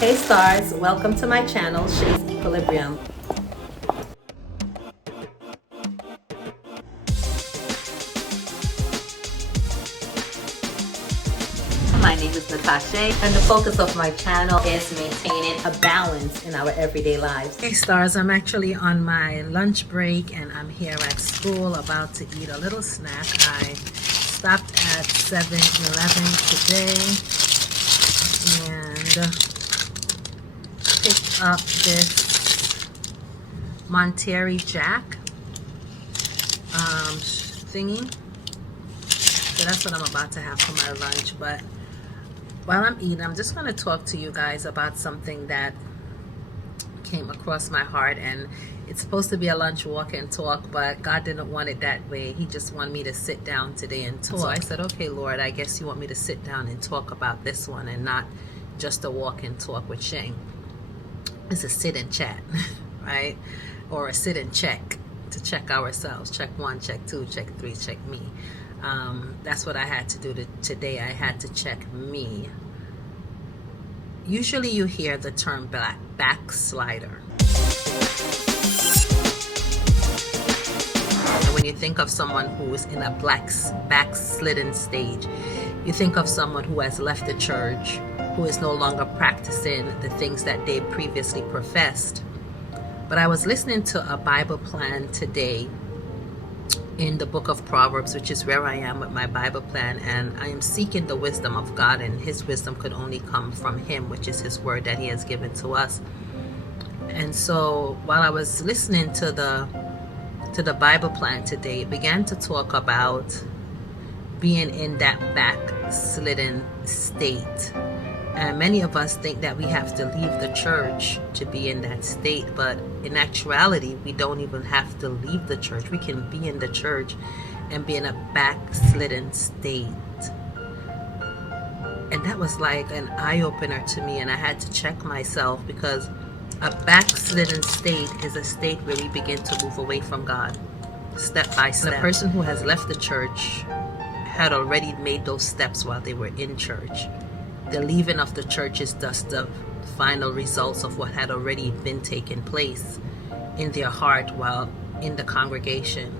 Hey stars, welcome to my channel, Shae.equilibrium. My name is Natasha, and the focus of my channel is maintaining a balance in our everyday lives. Hey stars, I'm actually on my lunch break and I'm here at school about to eat a little snack. I stopped at 7-Eleven today and picked up this Monterey Jack thingy. So that's what I'm about to have for my lunch. But while I'm eating, I'm just going to talk to you guys about something that came across my heart. And it's supposed to be a lunch walk and talk, but God didn't want it that way. He just wanted me to sit down today and talk. So I said, okay, Lord, I guess you want me to sit down and talk about this one and not just a walk and talk with Shae. It's a sit and chat, right? Or a sit and check, to check ourselves. Check 1, check 2, check 3, check me. That's what I had to do today. I had to check me. Usually you hear the term backslider. And when you think of someone who is in a backslidden stage, you think of someone who has left the church, who is no longer practicing the things that they previously professed. But I was listening to a Bible plan today in the book of Proverbs, which is where I am with my Bible plan, and I am seeking the wisdom of God, and his wisdom could only come from him, which is his word that he has given to us. And so while I was listening to the Bible plan today, it began to talk about being in that backslidden state. And many of us think that we have to leave the church to be in that state, but in actuality, we don't even have to leave the church. We can be in the church and be in a backslidden state. And that was like an eye-opener to me, and I had to check myself, because a backslidden state is a state where we begin to move away from God, step by step. The person who has left the church had already made those steps while they were in church. The leaving of the church is just the final results of what had already been taking place in their heart while in the congregation.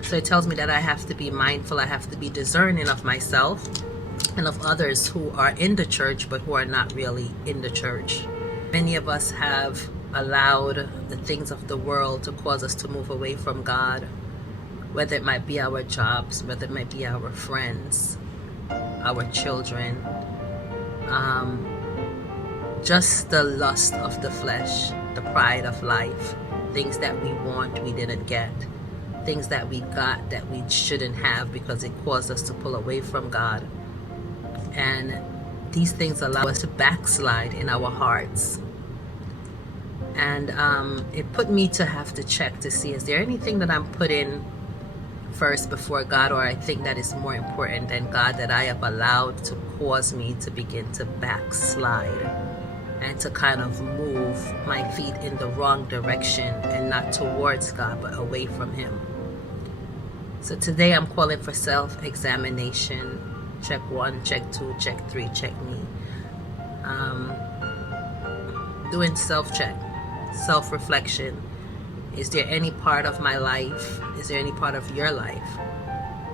So it tells me that I have to be mindful, I have to be discerning of myself and of others who are in the church but who are not really in the church. Many of us have allowed the things of the world to cause us to move away from God, whether it might be our jobs, whether it might be our friends, our children, just the lust of the flesh, the pride of life, things that we want we didn't get, things that we got that we shouldn't have because it caused us to pull away from God. And these things allow us to backslide in our hearts. And it put me to have to check to see, is there anything that I'm putting first before God, or I think that is more important than God, that I have allowed to cause me to begin to backslide and to kind of move my feet in the wrong direction, and not towards God but away from him. So today I'm calling for self-examination. Check 1, check 2, check 3, check me. Doing self-check, self-reflection. Is there any part of my life, is there any part of your life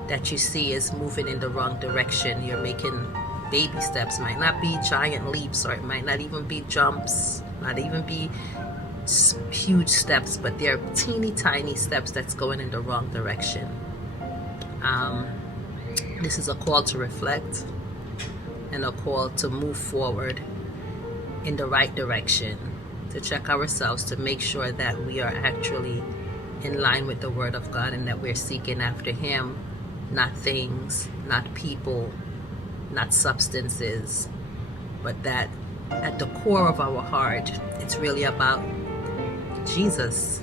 that you see is moving in the wrong direction? You're making baby steps, might not be giant leaps, or it might not even be jumps, not even be huge steps, but they're teeny tiny steps that's going in the wrong direction. This is a call to reflect and a call to move forward in the right direction, to check ourselves, to make sure that we are actually in line with the word of God, and that we're seeking after him, not things, not people, not substances, but that at the core of our heart, it's really about Jesus,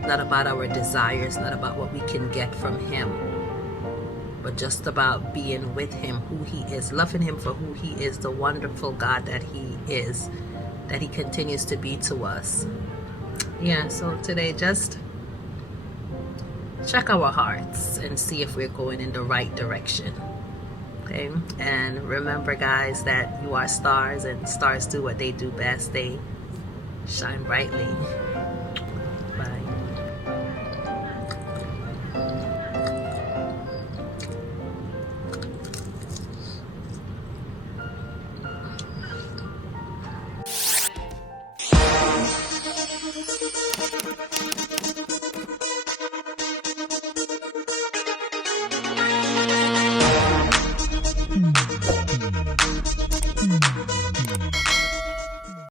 not about our desires, not about what we can get from him, but just about being with him, who he is, loving him for who he is, the wonderful God that he is, that he continues to be to us. Yeah, so today just check our hearts and see if we're going in the right direction. Okay, and remember, guys, that you are stars, and stars do what they do best. They shine brightly.